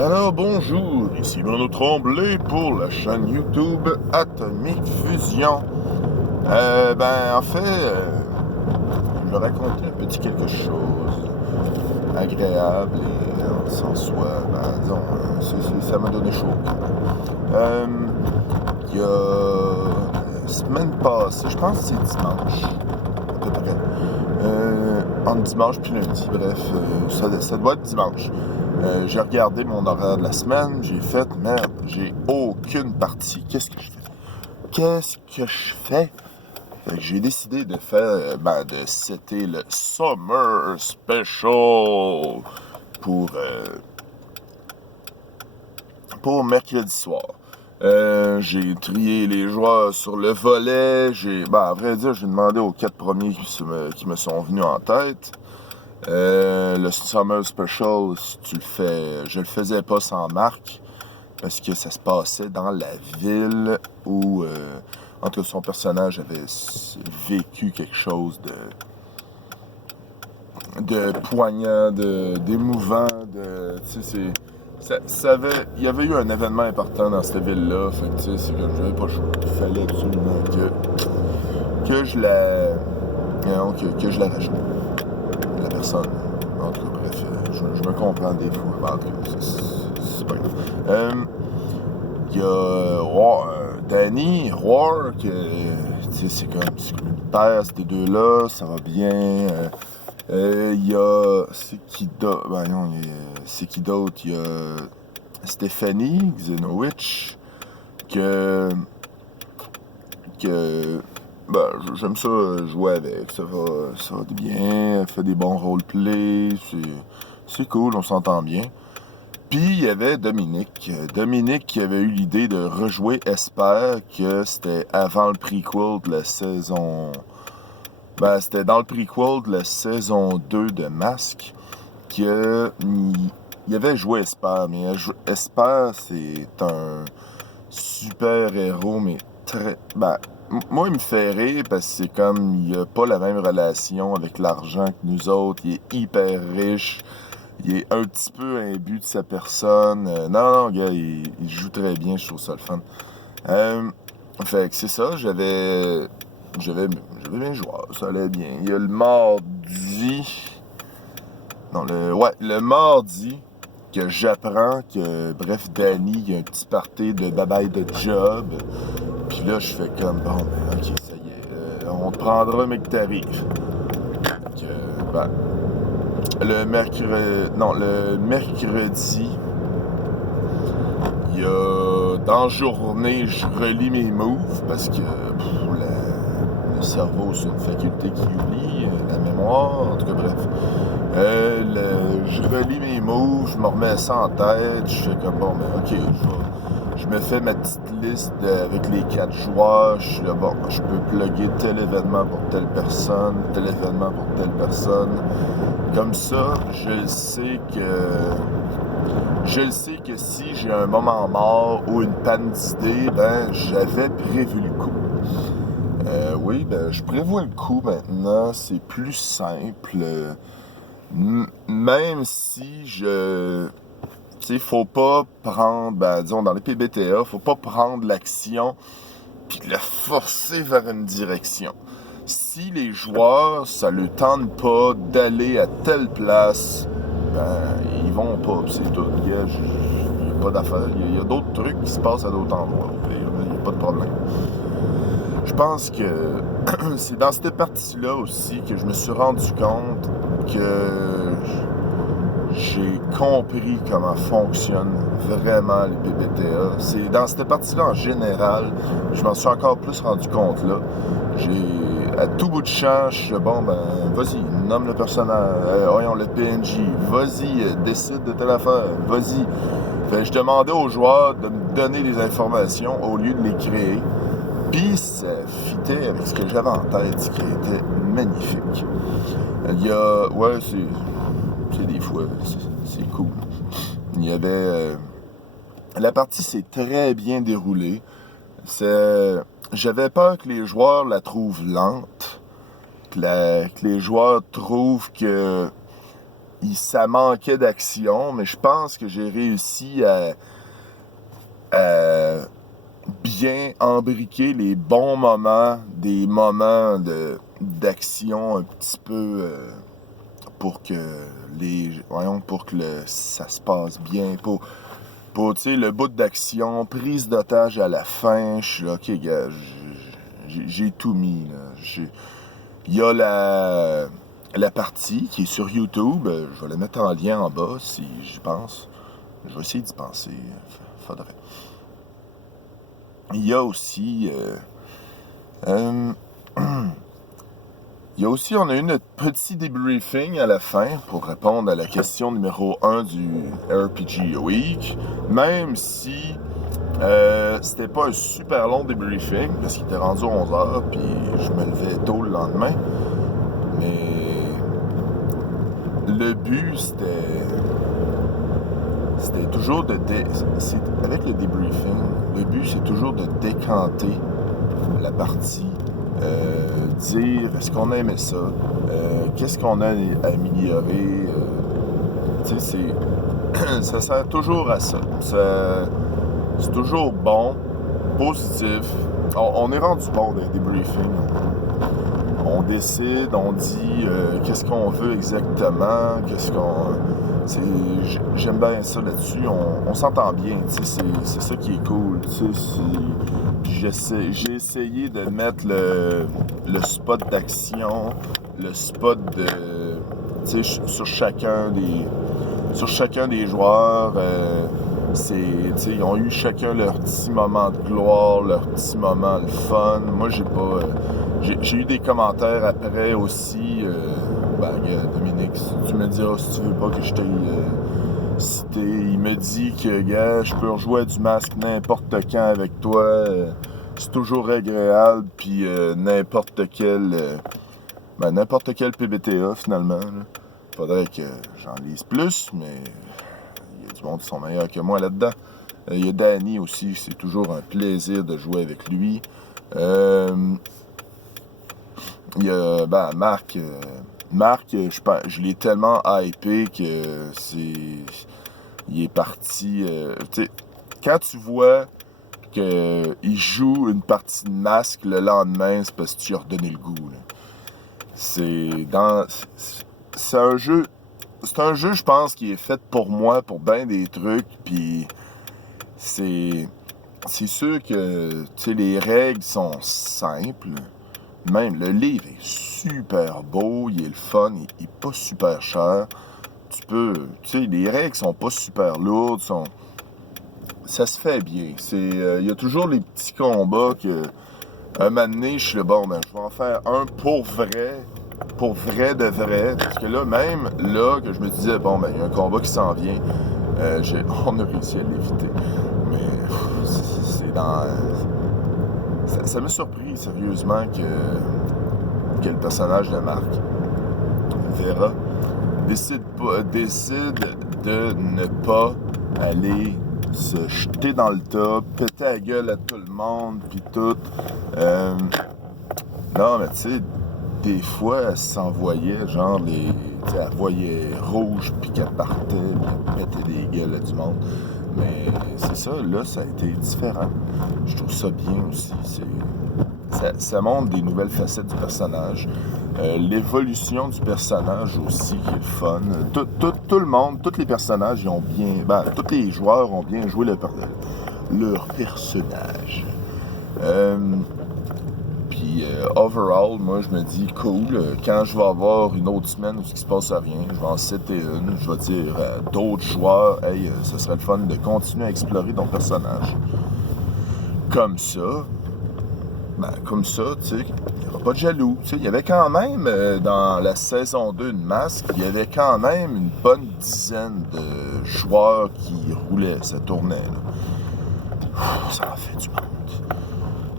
Alors bonjour, ici Bruno Tremblay pour la chaîne YouTube Atomic Fusion. En fait, je vais raconter un petit quelque chose agréable et en sens soit, disons, ça m'a donné chaud au cœur. Il y a la semaine passée, je pense que c'est dimanche, à peu près. Entre dimanche puis lundi, bref, ça doit être dimanche. J'ai regardé mon horaire de la semaine, j'ai fait, merde, j'ai aucune partie. Qu'est-ce que je fais? Fait que j'ai décidé de faire, de setter le Summer Special pour mercredi soir. J'ai trié les joueurs sur le volet. À vrai dire, j'ai demandé aux 4 premiers qui me sont venus en tête. Le Summer Special, si tu le fais, je le faisais pas sans Marc parce que ça se passait dans la ville où, en tout cas, son personnage avait vécu quelque chose de poignant, d'émouvant, il y avait eu un événement important dans cette ville-là, fait que tu sais, c'est comme j'avais pas le choix. Il fallait absolument que je la, que je la rajoute. La personne. En tout cas, bref, je me comprends des fois. En tout cas, c'est pas grave. Il y a Danny, Rourke, c'est comme une paire, ces deux-là, ça va bien. Il y a. C'est qui d'autre? C'est qui d'autre? Il y a Stephanie Xenowich, que j'aime ça jouer avec, ça va bien, elle fait des bons roleplays, c'est cool, on s'entend bien. Puis il y avait Dominique qui avait eu l'idée de rejouer Esper, que c'était avant le prequel de la saison... c'était dans le prequel de la saison 2 de Masque, qu'il avait joué Esper, mais Esper, c'est un super héros, mais très... moi, il me fait rire parce que c'est comme, il a pas la même relation avec l'argent que nous autres. Il est hyper riche. Il est un petit peu imbu de sa personne. Non, gars, il joue très bien. Je trouve ça le fun. Fait que c'est ça. J'avais bien joué. Ça allait bien. Il y a le mardi. Non, le mardi que j'apprends que, bref, Danny, il y a un petit party de bye-bye de job. Puis là, je fais comme, bon, ok, ça y est, on te prendra, mais que t'arrives. Le mercredi, il y a, dans la journée, je relis mes moves, parce que le cerveau, c'est une faculté qui oublie, la mémoire, en tout cas, bref. Je relis mes moves, je me remets ça en tête, je fais comme, bon, ok, je me fais ma petite liste avec les 4 joueurs. Je suis là, bon, je peux plugger tel événement pour telle personne, tel événement pour telle personne. Comme ça, je sais que si j'ai un moment mort ou une panne d'idée, j'avais prévu le coup. Oui, je prévois le coup maintenant. C'est plus simple. Même si tu sais, faut pas prendre, disons, dans les PBTA, faut pas prendre l'action puis la forcer vers une direction. Si les joueurs, ça ne tente pas d'aller à telle place, ils vont pas, c'est tout. Il n'y a pas d'affaire. Il y a d'autres trucs qui se passent à d'autres endroits. Il n'y a pas de problème. Je pense que c'est dans cette partie-là aussi que je me suis rendu compte que j'ai compris comment fonctionnent vraiment les PBTA. C'est dans cette partie-là, en général, je m'en suis encore plus rendu compte là. À tout bout de champ, je suis bon, vas-y, nomme le personnage, voyons, le PNJ, vas-y, décide de telle affaire, vas-y. Je demandais aux joueurs de me donner les informations au lieu de les créer. Puis ça fitait avec ce que j'avais en tête, ce qui était magnifique. Il y a... Ouais, c'est des fois, c'est cool. Il y avait... la partie s'est très bien déroulée. J'avais peur que les joueurs la trouvent lente, que les joueurs trouvent que ça manquait d'action, mais je pense que j'ai réussi à bien embriquer les bons moments, des moments d'action un petit peu pour que ça se passe bien, pour tu sais, le bout d'action, prise d'otage à la fin. Je suis là, ok gars, j'ai tout mis là. Il y a la partie qui est sur YouTube, je vais la mettre en lien en bas si j'y pense. Je vais essayer d'y penser, faudrait. Il y a aussi il y a aussi, on a eu notre petit debriefing à la fin pour répondre à la question numéro 1 du RPG Week, même si c'était pas un super long debriefing, parce qu'il était rendu 11h, puis je me levais tôt le lendemain, mais le but, c'était toujours avec le debriefing, le but, c'est toujours de décanter la partie, dire est-ce qu'on a aimé ça, qu'est-ce qu'on a amélioré, tu sais, ça sert toujours à ça. C'est toujours bon, positif. On est rendu bon des debriefings. On décide, on dit qu'est-ce qu'on veut exactement, j'aime bien ça là-dessus, on s'entend bien, c'est ça qui est cool. Puis j'ai essayé de mettre le spot d'action, le spot sur chacun des joueurs. Ils ont eu chacun leur petit moment de gloire, leur petit moment de fun. Moi, j'ai eu des commentaires après aussi. Dominique, tu me diras si tu veux pas que je t'aille cité. Il me dit que, gars, je peux rejouer du masque n'importe quand avec toi. C'est toujours agréable. Puis n'importe quel PBTA, finalement. Là. Faudrait que j'en lise plus, mais il y a du monde qui sont meilleurs que moi là-dedans. Il y a Danny aussi, c'est toujours un plaisir de jouer avec lui. Il y a Marc. Marc, je l'ai tellement hypé que il est parti. Quand tu vois qu'il joue une partie de masque le lendemain, c'est parce que tu lui as redonné le goût. Là. C'est un jeu. C'est un jeu, je pense, qui est fait pour moi, pour bien des trucs, puis c'est sûr que les règles sont simples. Même le livre est super beau, il est le fun, il est pas super cher. Les règles sont pas super lourdes, ça se fait bien. Il y a toujours les petits combats que, un moment donné, je suis je vais en faire un pour vrai de vrai. Parce que là, même là, que je me disais, il y a un combat qui s'en vient, on a réussi à l'éviter. Mais c'est dans... Ça m'a surpris, sérieusement, que le personnage de Marc, Vera, décide de ne pas aller se jeter dans le tas, péter la gueule à tout le monde, puis tout. Non, mais tu sais, des fois, elle s'envoyait, genre, elle voyait rouge, puis qu'elle partait, puis elle pétait des gueules à du monde. Mais c'est ça, là, ça a été différent. Je trouve ça bien aussi. Ça montre des nouvelles facettes du personnage. L'évolution du personnage aussi, qui est le fun. Tout le monde, tous les personnages, tous les joueurs ont bien joué leur personnage. Puis, overall, moi, je me dis, cool, quand je vais avoir une autre semaine où il se passe rien, je vais en citer une, je vais dire à d'autres joueurs, hey, ce serait le fun de continuer à explorer ton personnage. Comme ça, tu sais, il n'y aura pas de jaloux. Tu sais, il y avait quand même, dans la saison 2 de Masque, il y avait quand même une bonne dizaine de joueurs qui roulaient, ça tournait. Là. Ça en fait du monde.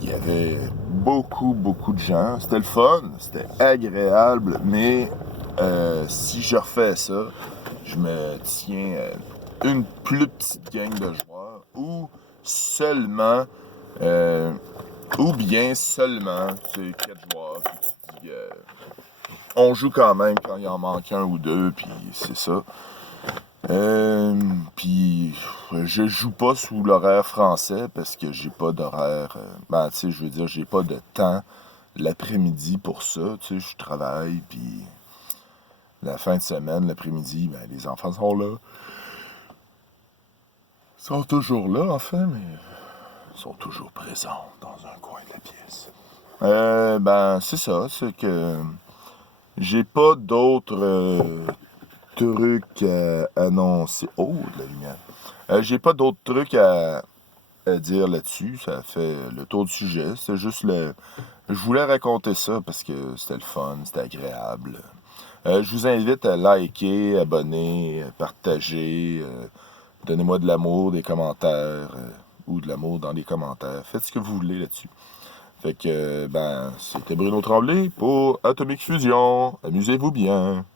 Il y avait beaucoup de gens. C'était le fun, c'était agréable, mais si je refais ça, je me tiens une plus petite gang de joueurs ou seulement... ou bien seulement, 4 joueurs, puis tu dis, On joue quand même quand il en manque un ou deux, puis c'est ça. Puis je joue pas sous l'horaire français parce que j'ai pas d'horaire. Ben, tu sais, je veux dire, j'ai pas de temps l'après-midi pour ça. Tu sais, je travaille, puis la fin de semaine, l'après-midi, ben, les enfants sont là. Ils sont toujours là, en fait, mais ils sont toujours présents dans un coin de la pièce. Ben, c'est ça, c'est que j'ai pas d'autres trucs à annoncer. Oh, de la lumière. J'ai pas d'autres trucs à dire là-dessus. Ça fait le tour du sujet. C'est juste le. Je voulais raconter ça parce que c'était le fun, c'était agréable. Je vous invite à liker, abonner, partager. Donnez-moi de l'amour, des commentaires. Ou de l'amour dans les commentaires. Faites ce que vous voulez là-dessus. Fait que, ben, c'était Bruno Tremblay pour Atomic Fusion. Amusez-vous bien.